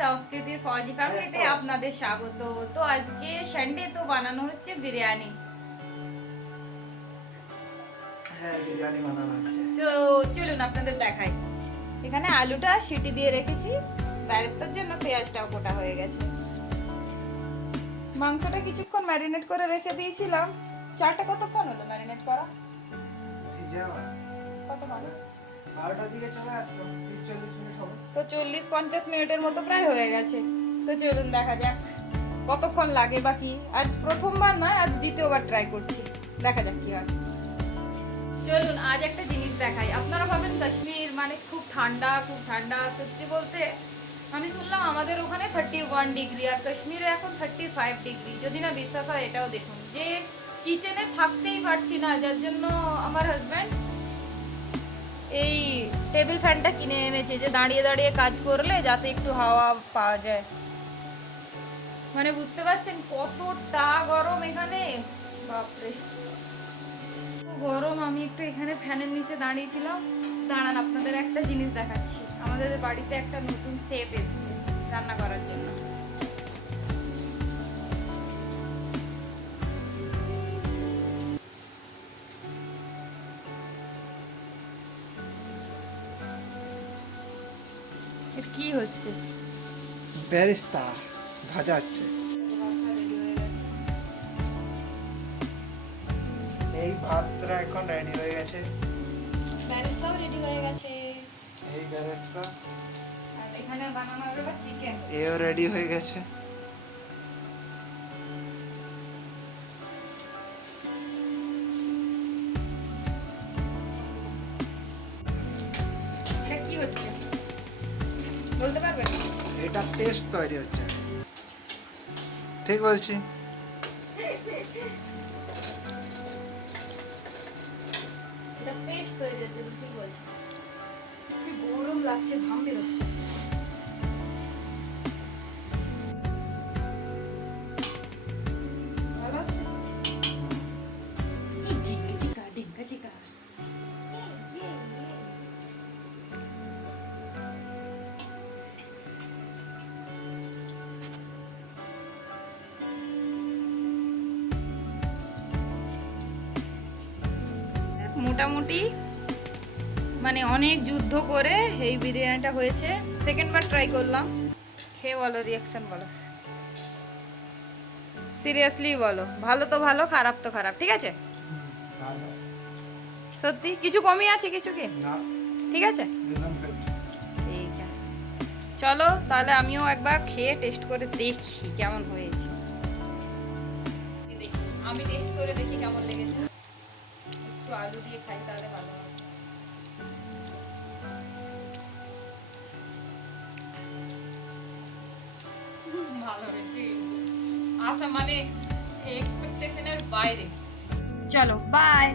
সংস্কৃতির ফৌজি ফ্যামিলিতে আপনাদের স্বাগত। তো আজকে সানডে, তো বানানো হচ্ছে বিরিয়ানি। হ্যাঁ, বিরিয়ানি বানানো হচ্ছে। তো চলুন আপনাদের দেখাই। এখানে আলুটা সিটি দিয়ে রেখেছি, বেরেস্তার জন্য পেঁয়াজটাও কোটা হয়ে গেছে। মাংসটা কিছুক্ষণ ম্যারিনেট করে রেখে দিয়েছিলাম। চালটা কতক্ষণ হলো ম্যারিনেট করা? ভিজাও কতক্ষণ? 12টার দিকে চলে আসতো, 30-40 মিনিট হবে। তো 40-50 মিনিটের মতো প্রায় হয়ে গেছে। তো চলুন দেখা যাক কতক্ষণ লাগে। বাকি আজ প্রথমবার নয়, আজ দ্বিতীয়বার ট্রাই করছি, দেখা যাক কি হয়। চলুন আজ একটা জিনিস দেখাই। আপনারা ভাবেন কাশ্মীর মানে খুব ঠান্ডা, খুব ঠান্ডা। সত্যি বলতে আমি শুনলাম আমাদের ওখানে 31 ডিগ্রি, আর কাশ্মীরে এখন 35 ডিগ্রি। যদি না বিশ্বাস হয় এটাও দেখুন, যে কিচেনে থাকতেই পারছি না, যার জন্য আমার হাজব্যান্ড এই টেবিল ফ্যানটা কিনে এনেছে, যে দাঁড়িয়ে দাঁড়িয়ে কাজ করলে যাতে একটু হাওয়া পাওয়া যায়। মানে বুঝতে পারছেন কতটা গরম এখানে, বাপরে গরম। আমি একটু এখানে ফ্যানের নিচে দাঁড়িয়েছিলাম। দাঁড়ান আপনাদের একটা জিনিস দেখাচ্ছি। আমাদের বাড়িতে একটা নতুন শেফ এসেছে রান্না করার জন্য। এর কি হচ্ছে? বেরেস্তা ভাজা হচ্ছে। এই ভাতটা এখন রেডি হয়ে গেছে। বেরেস্তাও রেডি হয়ে গেছে। এই বেরেস্তা আর এখানে বানানো হবে চিকেন। এও রেডি হয়ে গেছে। এটা কি হচ্ছে বলতে পারবেন? এটা টেস্ট তৈরি হচ্ছে। ঠিক বলছি? এটা পেস্ট হয়ে যাচ্ছে, তো ঠিক বলছি। কি গরম লাগছে, ঘাম বেরোচ্ছে। ভালো আছে? এই জিঙ্কা জিঙ্কা ডিঙ্কা জিঙ্কা। মোটামুটি মানে অনেক যুদ্ধ করে এই বিরিয়ানিটা হয়েছে। সেকেন্ডবার ট্রাই করলাম। খেয়ে বলো, রিয়াকশন বলো, সিরিয়াসলি বলো। ভালো তো ভালো, খারাপ তো খারাপ, ঠিক আছে? ভালো। সত্যি কিছু কমই আছে, কিছু কি না, ঠিক আছে? একদম ঠিক। ঠিক আছে, চলো তাহলে আমিও একবার খেয়ে টেস্ট করে দেখি কেমন হয়েছে। দেখি, আমি টেস্ট করে দেখি কেমন লেগেছে। একটু আলু দিয়ে খাই তাহলে ভালো হবে। ভালো হয়েছে, আশা মানে এক্সপেকটেশনের বাইরে। চলো বাই।